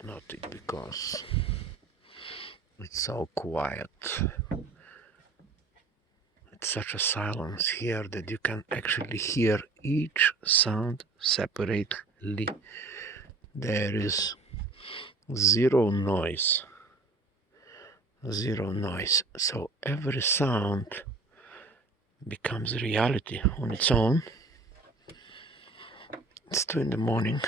Hypnotic because it's so quiet. It's such a silence here that you can actually hear each sound separately. There is zero noise. Zero noise. So every sound becomes reality on its own. It's 2 in the morning.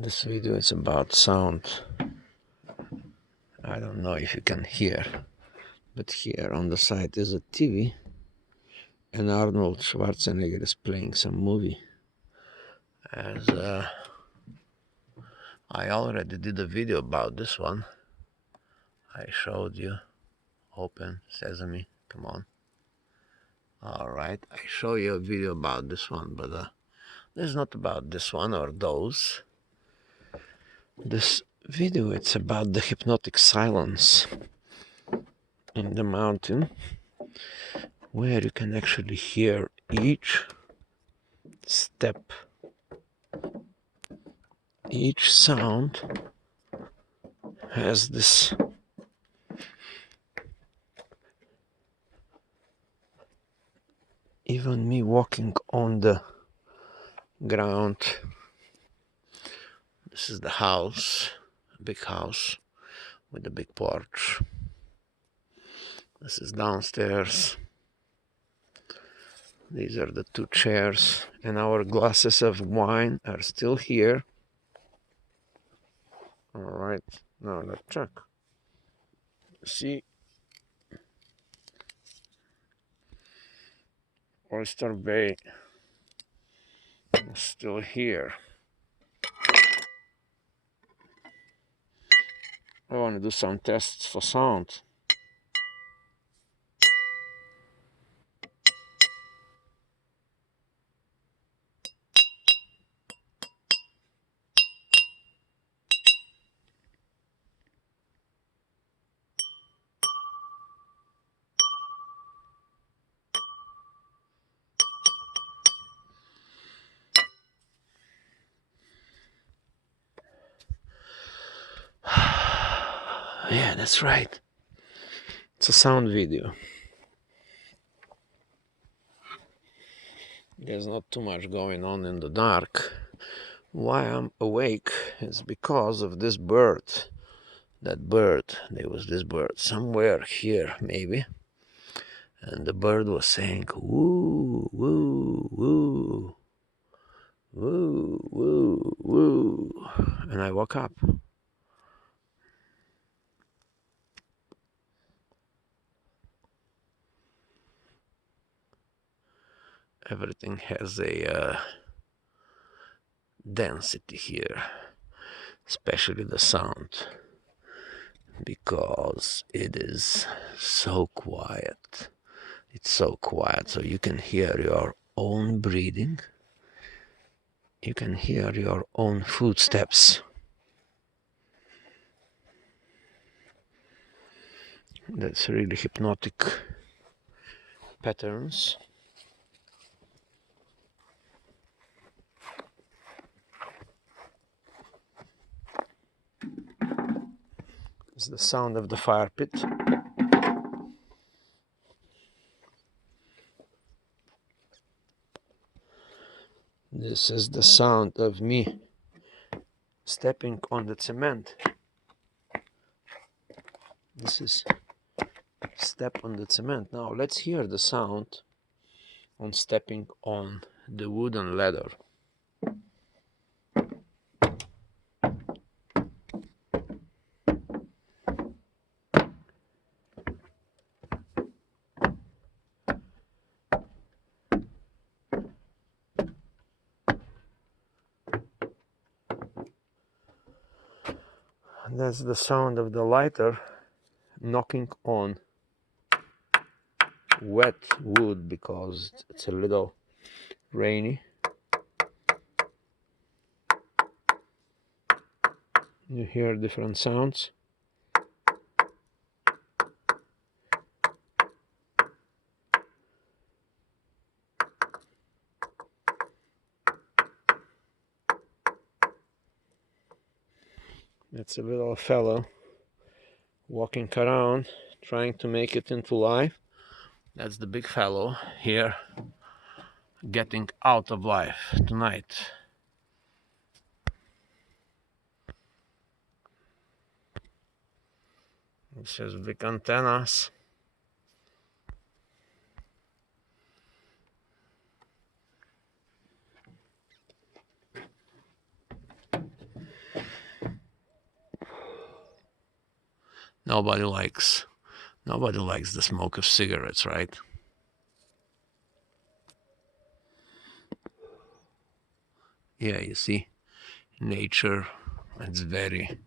This video is about sound. I don't know if you can hear, but here on the side is a TV and Arnold Schwarzenegger is playing some movie. As I already did a video about this one. I showed you. Open Sesame, come on. Alright, I show you a video about this one, but this is not about this one or those. This video, it's about the hypnotic silence in the mountain, where you can actually hear each step, each sound has this even me walking on the ground. This is the house, a big house with a big porch. This is downstairs. These are the 2 chairs, and our glasses of wine are still here. All right, now let's check. See, Oyster Bay is still here. I want to do some tests for sound. Yeah, that's right. It's a sound video. There's not too much going on in the dark. Why I'm awake is because of this bird. That bird, there was this bird somewhere here, maybe. And the bird was saying, woo, woo, woo, woo, woo, woo. And I woke up. Everything has a density here, especially the sound, because it is so quiet. It's so quiet, so you can hear your own breathing. You can hear your own footsteps. That's really hypnotic patterns. It's the sound of the fire pit. This is the sound of me stepping on the cement. This is step on the cement. Now let's hear the sound on stepping on the wooden ladder. That's the sound of the lighter knocking on wet wood because it's a little rainy. You hear different sounds. It's a little fellow walking around, trying to make it into life. That's the big fellow here, getting out of life tonight. This has big antennas. Nobody likes the smoke of cigarettes, right? Yeah, you see, nature, it's very...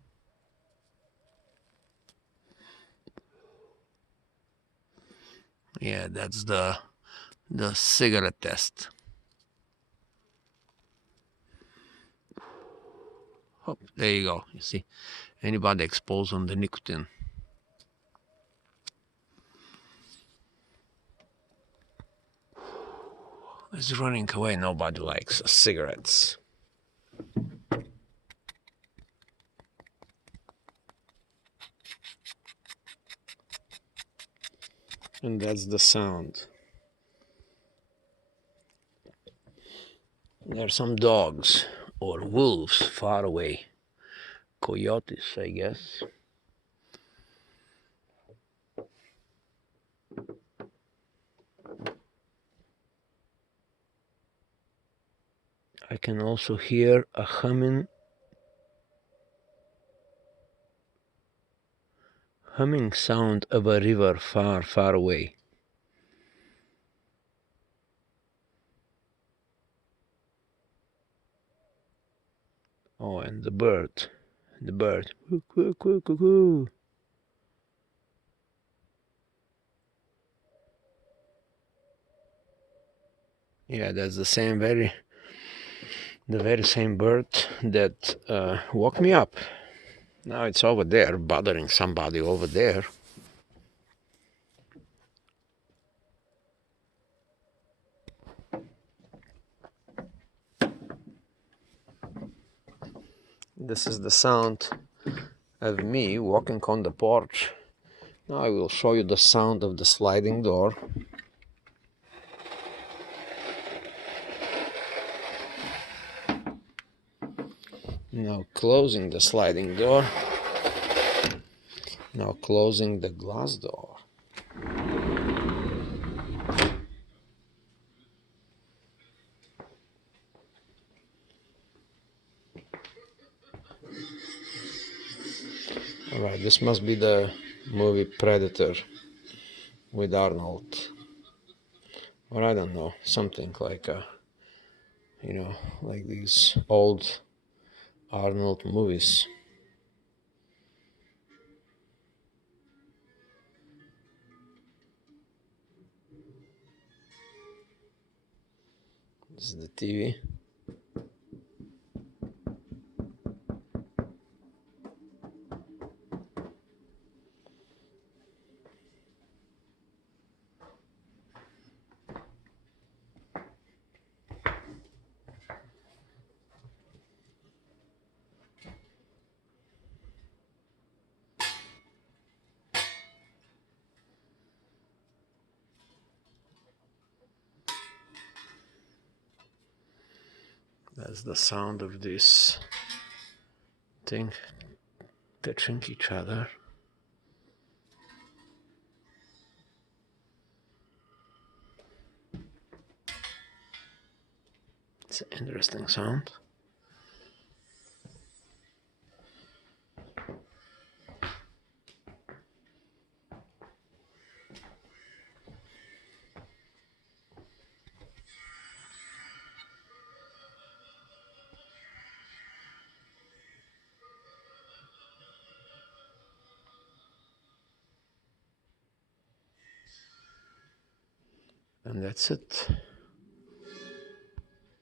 Yeah, that's the cigarette test. Oh, there you go. You see, anybody exposed on the nicotine. Is running away. Nobody likes cigarettes. And that's the sound. There are some dogs or wolves far away. Coyotes, I guess. I can also hear a humming sound of a river far, far away. Oh, and the bird. Coo, coo, coo, coo, coo. Yeah, that's the very same bird that woke me up. Now it's over there, bothering somebody over there. This is the sound of me walking on the porch. Now I will show you the sound of the sliding door. Now closing the sliding door. Now closing the glass door. Alright, this must be the movie Predator with Arnold. Or I don't know, something like like these old Arnold movies. This is the TV. That's the sound of this thing touching each other. It's an interesting sound. And that's it.